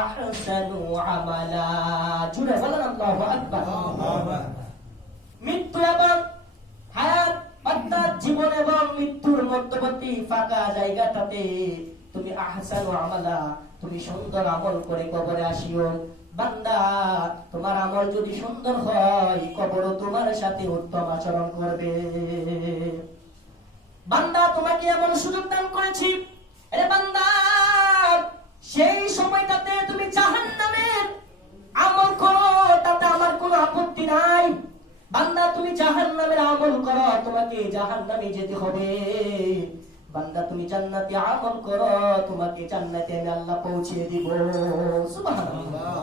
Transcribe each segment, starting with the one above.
আহসানু আমালা। জুড়ে বলেন আল্লাহু আকবার। মৃত্যু এবং হায়াত অর্থাৎ জীবন এবং মৃত্যুর মধ্যবর্তী ফাঁকা জায়গাটাতে তুমি আহসানু আমালা, তুমি সুন্দর আমল করে কবরে আসিও। বান্দা, তোমার আমল যদি সুন্দর হয়, কবরও তোমার সাথে উত্তম আচরণ করবে। বান্দা, তোমাকে এমন সুযোগ দান করেছি, আরে বান্দা, সেই সময়টাতে তুমি জাহান্নামের আমল করো, তাতে আমার কোনো আপত্তি নাই। বান্দা, তুমি জাহান্নামের আমল করো, তোমাকে জাহান্নামে যেতে হবে। বান্দা, তুমি জান্নাতে আমল করো, তোমাকে জান্নাতে আমি আল্লাহ পৌঁছে দিব। সুবহানাল্লাহ।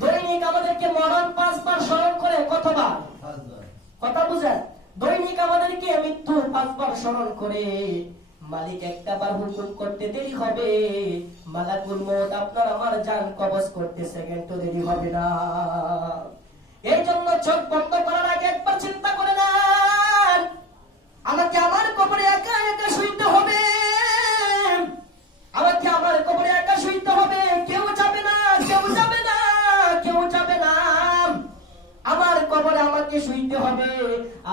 দৈনিক আমাদেরকে মরণ 5 বার স্মরণ করে, কতবার? কথা বুঝেন? দৈনিক আমাদেরকে মৃত্যু 5 বার স্মরণ করে। মালিক একটা বার হুকুম করতে দেরি হবে, মালাকুল মউত আপনার আমার জান কবজ করতে সেকেন্ডও দেরি হবে না। এই জন্য চোখ বন্ধ করার আগে একবার চিন্তা করে নেন, আমাকে আমার কবরে একা একা শুইতে হবে, আমাকে আমার কবরে একা শুইতে হবে, কেউ যাবে না, কেউ যাবে না, কেউ যাবে না। আমার কবরে আমাকে শুইতে হবে,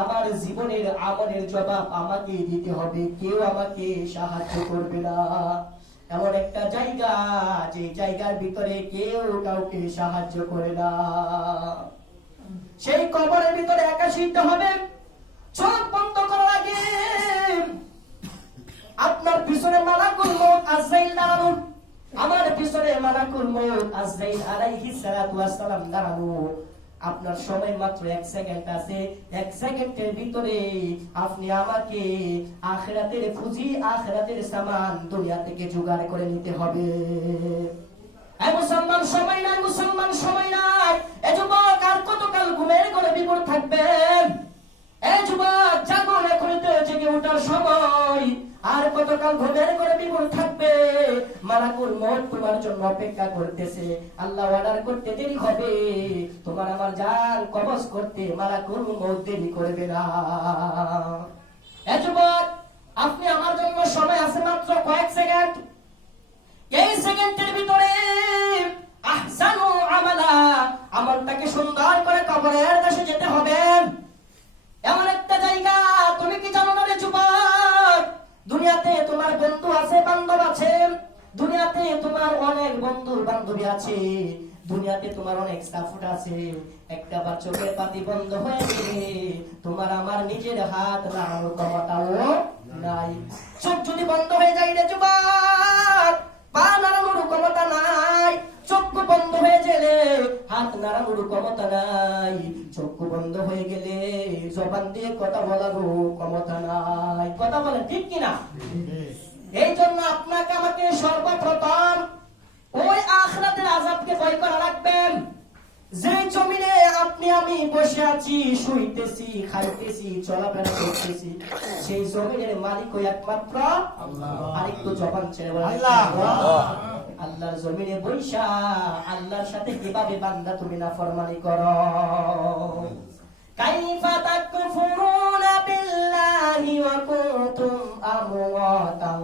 আমার জীবনের আমলের জবাব আমাকে দিতে হবে, কেউ আমাকে সাহায্য করবে না। এমন একটা জায়গা, যে জায়গার ভিতরে কেউ কাউকে সাহায্য করে না, সেই কবরের ভিতরে একা শুইতে হবে। চোখ বন্ধ করার আগে আপনার পিছনে মালাকুল মউত আজরাইল দাঁড়ানো, আমার পিছনে মালাকুল মউত আজরাইল আলাইহিস সালাতু ওয়াস সালাম দাঁড়ানো। আপনার সময় মাত্র 1 সেকেন্ড আছে, 1 সেকেন্ডের ভিতরে আপনি আমাকে আখিরাতের পুঁজি, আখিরাতের সামান দুনিয়া থেকে জোগাড় করে নিতে হবে। এই মুসলমান, সময় নাই, মুসলমান সময় নাই। এই যুবক, আর কতকাল ঘুমের ঘরে বিভোর থাকবেন? এই যুবক, জাগুন, এখনই তো জেগে ওঠার সময়। আর কতকাল ঘুমের ঘরে বিভোর থাকবে? মালাকুল মউত তোমার জন্য অপেক্ষা করতেছে। আল্লাহ অর্ডার করতে দেরি হবে, তোমার আমার জান কবজ করতে মালাকুল মউত দেরি করবে না। এই যুবক, আপনি আমার জন্য সময় আছে মাত্র কয়েক সেকেন্ড। এই সেকেন্ডের ভিতরে আহসানু আমালা, আমলটাকে সুন্দর করে কবরের কাছে যেতে হবে। এমন একটা জায়গা, তুমি কি জানো না রে যুবক? দুনিয়াতে তোমার বন্ধু আছে, বান্ধব আছে, দুনিয়াতে তোমার অনেক বন্ধু বান্ধবী আছে, দুনিয়াতে তোমার অনেক সাপোর্ট আছে। একটা বার চোখের পাতি বন্ধ হয়ে গেলে তোমার আমার নিজের হাত নাড়ানোর ক্ষমতাও নাই। চোখ যদি বন্ধ হয়ে যায় রে যুবক, পা নাড়ানোর ক্ষমতা নাই। চক্ষু বন্ধ হয়ে গেলে হাত নাড়ানোর ক্ষমতা নাই। চক্ষু বন্ধ হয়ে গেলে জবান দিয়ে কথা বলারও ক্ষমতা নাই। কথা বলেন ঠিক কিনা? এই জন্য আপনাকে আমাকে সর্বপ্রথম ওই আখিরাতের আযাবকে ভয় করা রাখবেন। যে জমিনে আপনি আমি বসে আছি, শুইতেছি, খাইতেছি, চলাফেরা করতেছি, সেই জমিনের মালিক ওই একমাত্র আল্লাহ। আরেকটু জবান ছেড়ে বলেন আল্লাহ। আল্লাহর জমিনে বৈশা আল্লাহর সাথে কিভাবে বান্দা তুমি নাফরমানি করো? কাইফা তাকফুরুনা বিল্লাহি ওয়া কুনতুম আমওয়াতান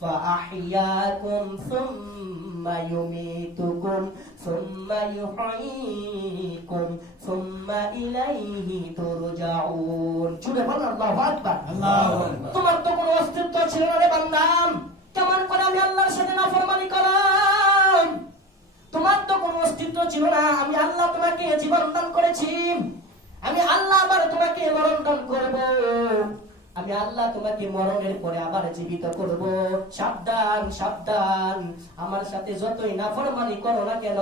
ফাআহইয়াকুম সুম্মা ইউমীতুকুম সুম্মা ইউহয়ীকুম সুম্মা ইলাইহি তুরজাউন। জুড়ে বলেন আল্লাহু আকবার। আল্লাহু আকবার। তোমার তো কোনো অস্তিত্ব ছিল না রে বান্দা, কেমন করে আমি আল্লাহর সাথে নাফরমানি করলাম? তোমার তো কোনো অস্তিত্ব ছিল না, আমি আল্লাহ তোমাকে জীবন দান করেছি, আমি আল্লাহ আবার তোমাকে মরণ দান করব, আমি আল্লাহ তোমাকে মরণের পরে আবার জীবিত করব। সাবধান, সাবধান, আমার সাথে যতই নাফরমানি করো না কেন,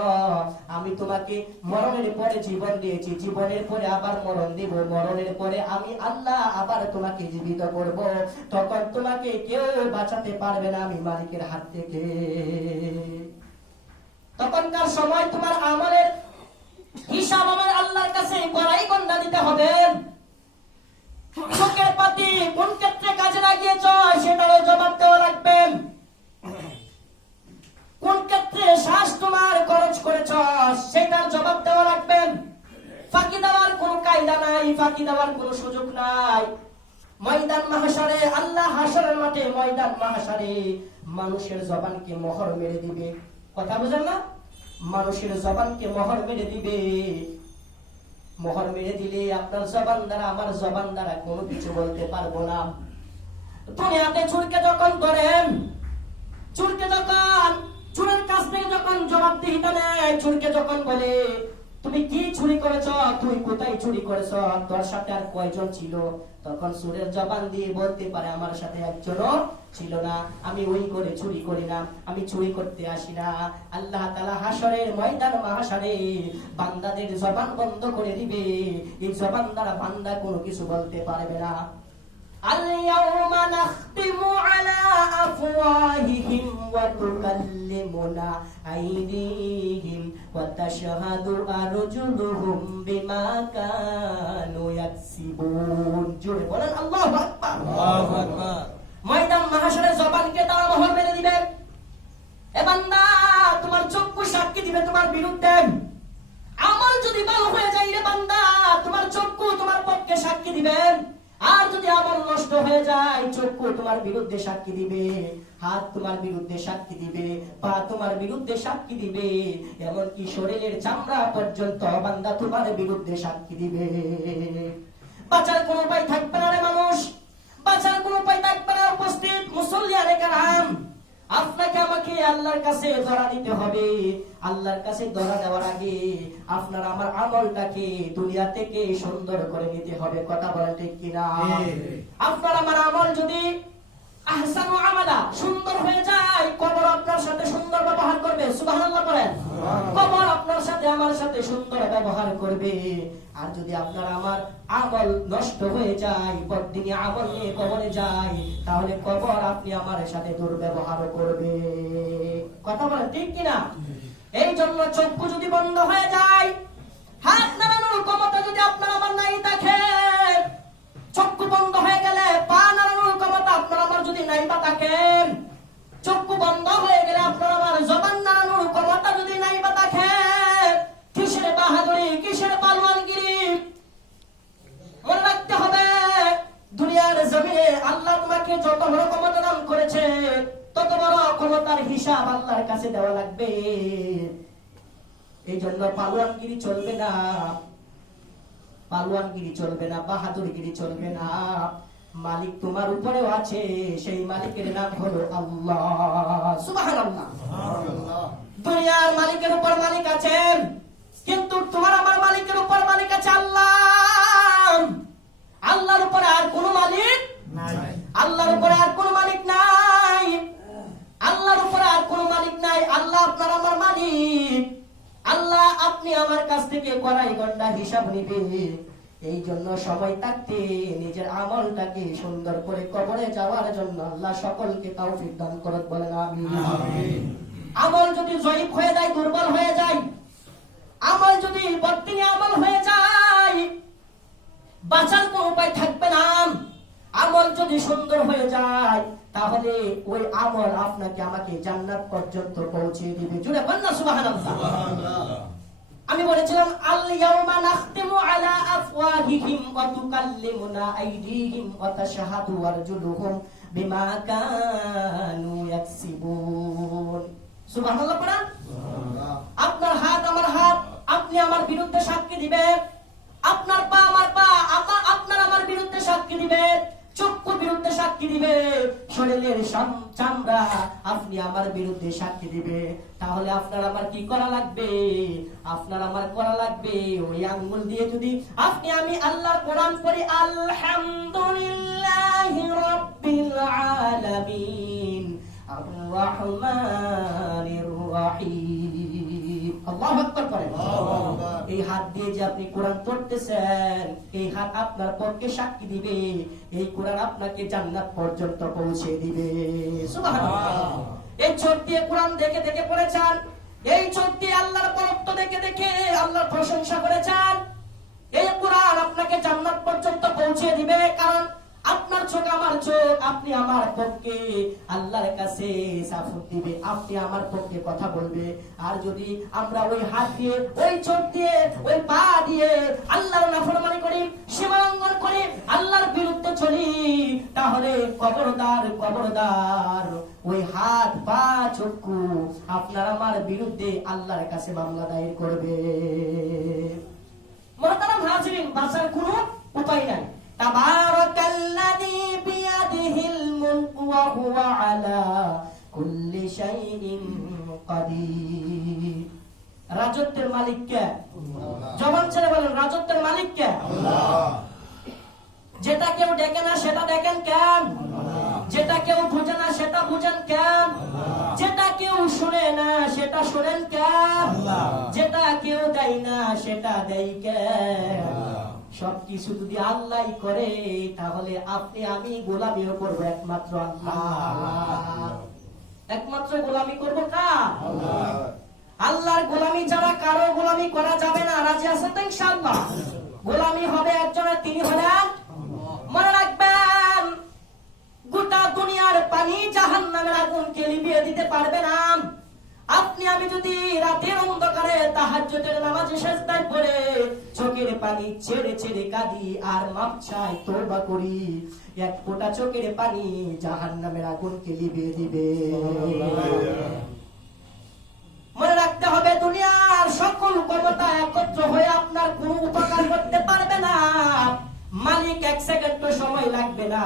আমি তোমাকে মরণের পরে জীবন দিয়েছি, জীবনের পরে আবার মরণ দিব, মরণের পরে আমি আল্লাহ আবার তোমাকে জীবিত করব। তখন তোমাকে কেউ বাঁচাতে পারবে না আমি মালিকের হাত থেকে। তখনকার সময় তোমার আমলের হিসাব আমার আল্লাহর কাছে কড়াই গন্ডা দিতে হবে। চোখের পাতি কোন ক্ষেত্রে কাজে লাগিয়েছ সেটারও জবাব দেওয়া লাগবে। কোন ক্ষেত্রে শ্বাস তোমার খরচ করেছ সেটার জবাব দেওয়া লাগবে। ফাঁকি দেওয়ার কোনো কায়দা নাই, ফাঁকি দেওয়ার কোনো সুযোগ নাই। ময়দান মাহশারে, আল্লাহ হাসরের মাঠে ময়দান মাহশারে মানুষের জবানকে মোহর মেরে দিবে। কথা বুঝেন না? মানুষের জবানকে মোহর মেরে দিবে। মোহর মেরে দিলে আপনার জবান দ্বারা আমার জবান দ্বারা কোনো কিছু বলতে পারবো না। দুনিয়াতে চুরকে যখন ধরেন, চুরকে যখন চুরের কাছ থেকে যখন জবাবদিহিতা নেয়, চুরকে যখন বলে তুমি কি চুরি করেছ, তুই কোথায় চুরি করেছ, তোর সাথে আর কয়জন ছিল, তখন চুরের জবান দিয়ে বলতে পারে আমার সাথে একজনও ছিল না, আমি ওই করে চুরি করি না, আমি চুরি করতে আসি না। আল্লাহ তাআলা হাসরের ময়দান মাহশারে বান্দাদের জবান বন্ধ করে দিবে, এই জবান দ্বারা বান্দা কোনো কিছু বলতে পারবে না। اليوم نختم على أفواههم وتكلمنا أيديهم وتشهد أرجلهم بما كانوا يكسبون জোরে বলেন আল্লাহু আকবার। আল্লাহু আকবার। ময়দান মাহশারে জবানকে তারা মোহর মেরে দিবে। এ বান্দা, তোমার চক্ষু সাক্ষী দিবে তোমার বিরুদ্ধে। আমল যদি ভালো হয়ে যায় রে বান্দা, তোমার চক্ষু তোমার পক্ষে সাক্ষী দিবে। আর যদি আমল নষ্ট হয়ে যায়, চক্ষু তোমার বিরুদ্ধে সাক্ষী দিবে, হাত তোমার বিরুদ্ধে সাক্ষী দিবে, পা তোমার বিরুদ্ধে সাক্ষী দিবে, এমনকি শরীরের চামড়া পর্যন্ত বান্দা তোমার বিরুদ্ধে সাক্ষী দিবে। বাঁচার কোনো উপায় থাকবে না রে মানুষ, বাঁচার কোনো উপায় থাকবে না। উপস্থিত মুসল্লিয়ানে কেরাম, আপনাকে আমাকে আল্লাহর কাছে ধরা দিতে হবে। আল্লাহর কাছে ধরা দেওয়ার আগে আপনার আমার আমলটাকে দুনিয়া থেকে সুন্দর করে নিতে হবে। কথা বলেন ঠিক কিনা? আপনার আমার আমল যদি আহসানু আমালা সুন্দর হয়ে যায়, কবর আপনার সাথে সুন্দর ব্যবহার করবে। সুবহানাল্লাহ বলেন। কবর আপনার সাথে আমার সাথে সুন্দর ব্যবহার করবে। আর যদি আপনার আমার আমল নষ্ট হয়ে যায়, বদিনী আমল নিয়ে কবরে যায়, তাহলে কবর আপনি আমার সাথে দুর্ব্যবহার করবে। কথা বলেন ঠিক কিনা? এই জন্য চক্ষু যদি বন্ধ হয়ে যায়, হাত নাড়ানোর ক্ষমতা যদি আপনার আমার নাই থাকে, চক্ষু বন্ধ হয়ে গেলে পা নাড়ানোর ক্ষমতা আপনার আমার যদি নাই বা থাকেন, চক্ষু বন্ধ হয়ে গেলে আপনার আমার জবান নাড়ানোর ক্ষমতা যদি নাই বা থাকে, কিসের বাহাদুরি, কিসের পালোয়ানগিরি? মনে রাখতে হবে, দুনিয়ার জমিনে আল্লাহ তোমাকে যত বড় ক্ষমতা দান করেছে, তত বড় ক্ষমতার হিসাব আল্লাহর কাছে দেওয়া লাগবে। এই জন্য পালোয়ানগিরি চলবে না, পালোয়ানগিরি চলবে না, বাহাদুরগিরি চলবে না। মালিক তোমার উপরেও আছে, সেই মালিকের নাম হলো আল্লাহ। সুবহানাল্লাহ। দুনিয়ার মালিকের উপর মালিক আছেন, কিন্তু তোমার আমার মালিকের উপর মালিক আছে আল্লাহ। আল্লাহর উপরে আর কোনো মালিক নাই, আল্লাহর উপরে আর কোনো মালিক নাই, আল্লাহর উপরে আর কোনো মালিক নাই। আল্লাহ আপনার আমার মালিক। আল্লাহ আপনি আমার কাছ থেকে কড়াই গন্ডা হিসাব নিবে। এই জন্য সময় থাকতে নিজের আমলটাকে সুন্দর করে কবরে যাওয়ার জন্য আল্লাহ সকলকে তৌফিক দান করুন, বলেন আমিন। আমল যদি জয়ীফ হয়ে যায়, দুর্বল হয়ে যায়, আমল যদি বদদিনী আমল হয়ে যায়, বাঁচার কোন উপায় থাকবে না। আমল যদি সুন্দর হয়ে যায়, তাহলে ওই আমল আপনাকে আমাকে জান্নাত পর্যন্ত পৌঁছে দিবে। জুড়ে বলেন না সুবহানাল্লাহ। আমি বলেছিলাম আল ইয়াউমা নাখতিমু আলা আফওয়াহিহিম ওয়া তুকাল্লিমুনা আইদিহিম ওয়া তাশহাদু আরজুলুহুম বিমা কানু ইয়াকসিবুন। সুবহানাল্লাহ পড়েন। আপনার হাত আমার হাত আপনি আমার বিরুদ্ধে সাক্ষী দিবে, আপনার পা আমার পা আপনার আমার বিরুদ্ধে সাক্ষী দিবে, চক্ষু বিরুদ্ধে সাক্ষী দিবে, শরীরের চামড়া আপনি আমার বিরুদ্ধে সাক্ষী দিবে। তাহলে আপনার আমার কি করা লাগবে? আপনার আমার করা লাগবে ওই আঙ্গুল দিয়ে যদি আপনি আমি আল্লাহর কোরআন পড়ি, আলহামদুলিল্লাহি রাব্বিল আলামিন আর রহমানির রহিম, আল্লাহু আকবার করেন। এই হাত দিয়ে যে আপনি কোরআন পড়তেছেন, এই হাত আপনার পক্ষে সাক্ষী দিবে, এই কোরআন আপনাকে জান্নাত পর্যন্ত পৌঁছে দিবে। সুবহানাল্লাহ। এই চোখ দিয়ে কোরআন দেখে দেখে পড়েছেন, এই চোখ দিয়ে আল্লাহর বরত্ব দেখে দেখে আল্লাহর প্রশংসা করেছেন, এই কোরআন আপনাকে জান্নাত পর্যন্ত পৌঁছে দিবে। কারণ আপনার চোখ আমার চোখ, আপনি আমার পক্ষে আল্লাহর কাছে সাপোর্ট দিবে, আপনি আমার পক্ষে কথা বলবে। আর যদি আমরা ওই হাত দিয়ে, ওই চোখ দিয়ে, ওই পা দিয়ে আল্লাহর নাফরমানি করি, সীমা লঙ্ঘন করি, আল্লাহর বিরুদ্ধে চলি, তাহলে খবরদার খবরদার ওই হাত পা চক্ষু আপনার আমার বিরুদ্ধে আল্লাহর কাছে মামলা দায়ের করবে। মুহতারাম হাজিরিন, বাঁচার কোনো উপায় নাই। তাবারাকাল্লাযী বিয়াদিহিল মুলকু ওয়া হুয়া আলা কুল্লি শাইইন কাদির। রাজত্বের মালিক কে? জবান ছেড়ে বলেন, রাজত্বের মালিক কে? আল্লাহ। যেটা কেউ দেখে না সেটা দেখেন কেন? যেটা কেউ বুঝে না সেটা বুঝেন কেন? যেটা কেউ শুনে না সেটা শুনেন কেন? যেটা কেউ দেয় না সেটা দেয় কেন? সবকিছু যদি আল্লাহ করে, তাহলে আপনি আমি গোলামিও করবো একমাত্র আল্লাহ। একমাত্র গোলামি করবো কার? আল্লাহর গোলামি ছাড়া কারো গোলামি করা যাবে না। রাজি আছেন তো ইনশাআল্লাহ? গোলামি হবে একজনের, তিনি হলেন, মনে রাখবেন, গোটা দুনিয়ার পানি জাহান্নামের আগুনকে লিভিয়ে দিতে পারবে না। আপনি আমি যদি রাতের অন্ধকারে তাহাজ্জুদের নামাজে সিজদায় পড়ে চোখের পানি ছেড়ে ছেড়ে কাঁদি আর মাপ চাই, তওবা করি, এক ফোঁটা চোখের পানি জাহান্নামের আগুনকে লিভিয়ে দিবে। মনে রাখতে হবে, দুনিয়ার সকল ক্ষমতা একত্র হয়ে আপনার কোনো উপকার করতে পারবে না। মালিক এক সেকেন্ড সময় লাগবে না,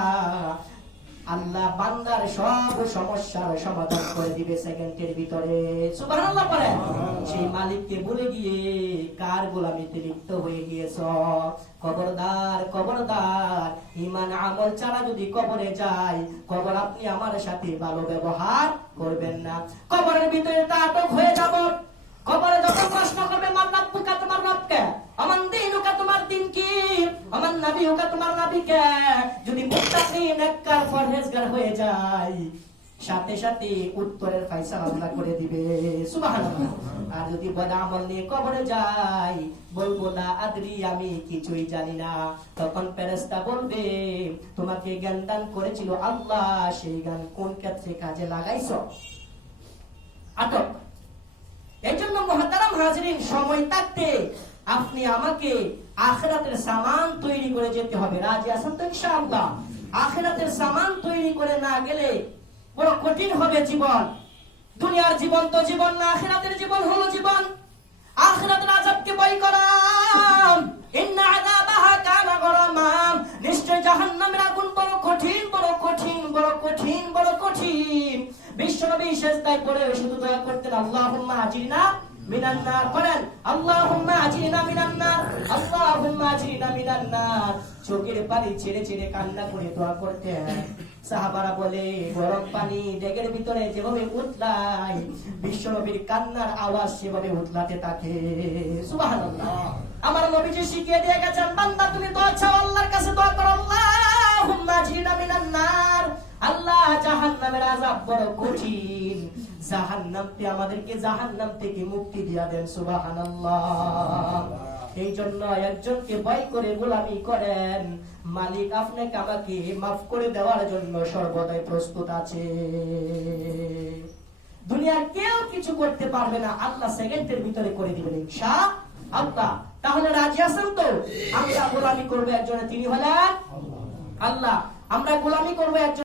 আল্লাহ বান্দার সব সমস্যার সমাধান করে দিবে সেকেন্ডের ভিতরে। সুবহানাল্লাহ পড়েন। সেই মালিককে ভুলে গিয়ে কার গোলামিতে লিপ্ত হয়ে গিয়েছ? খবরদার খবরদার, ঈমান আমল ছাড়া যদি কবরে যায়, কবর আপনি আমার সাথে ভালো ব্যবহার করবেন না। কবরের ভিতরে আটক হয়ে যাব। কবরে যখন প্রশ্ন করবে, মান রাব্বুকা, তোমার রব কে? আমান দীনুকা, তোমার দিন কি? আমান নাবিয়ুকা, তোমার নবী কে? যদি মুত্তাকি নেককার পরহেজগার হয়ে যায়, সাথে সাথে উত্তরের ফয়সালা আল্লাহ করে দিবে। সুবহানাল্লাহ। আর যদি বদ আমল নিয়ে কবরে যায়, বলবো লা আদরি, আমি কিছুই জানি না। তখন ফেরেশতা বলবে, তোমাকে জ্ঞান দান করেছিল আল্লাহ, সেই জ্ঞান কোন ক্ষেত্রে কাজে লাগাইছো? আটক। এই জন্য মুহতারাম হাজিরিন, সময় থাকতে আপনি আমাকে আখিরাতের সামান তৈরি করে যেতে হবে। রাজি আছেন তো ইনশাআল্লাহ? আখিরাতের সামান তৈরি করে না গেলে বড় কঠিন হবে জীবন। দুনিয়ার জীবন তো জীবন না, আখিরাতের জীবন হলো জীবন। আখিরাতের আযাবকে ভয় করাম, ইন্না আযাবাহা কানা গরামাম। নিশ্চয় জাহান্নামের আগুন বড় কঠিন, বড় কঠিন, বড় কঠিন, বড় কঠিন। বিশ্বনবী সিজদায় পড়ে শুধু দোয়া করতেন, আল্লাহুম্মা আজিরনা মিনান নার। পড়েন, আল্লাহুম্মা আজিরনা মিনান নার, আল্লাহুম্মা আজিরনা মিনান নার। চোখের পানি ছেড়ে ছেড়ে কান্না করে দোয়া করতেন। সাহাবারা বলে, গরম পানি ডেগের ভিতরে যেভাবে উতলায়, বিশ্বনবীর কান্নার আওয়াজ সেভাবে উতলাতে থাকে। সুবহানাল্লাহ। আমার নবীজি শিখিয়ে দিয়ে গেছেন, বান্দা তুমি দোয়া চাও, আল্লাহর কাছে দোয়া করো, আল্লাহুম্মা আজিরনা মিনান নার। আল্লাহ, জাহান্নামের আযাব বড় কঠিন, জাহান্নামকে আমাদেরকে জাহান্নাম থেকে মুক্তি দিয়া দেন। সুবহানাল্লাহ। এই জন্য একজনকে ভয় করে গোলামি করেন, মালিক আপনাকে আমাকে মাফ করে দেওয়ার জন্য সর্বদাই প্রস্তুত আছে। দুনিয়ার কেউ কিছু করতে পারবে না, আল্লাহ সেকেন্ডের ভিতরে করে দিবেন ইনশাআল্লাহ। তাহলে রাজি আছেন তো? আমরা গোলামি করবো একজনে, তিনি হলেন আল্লাহ। আমরা গোলামি করবো একজন।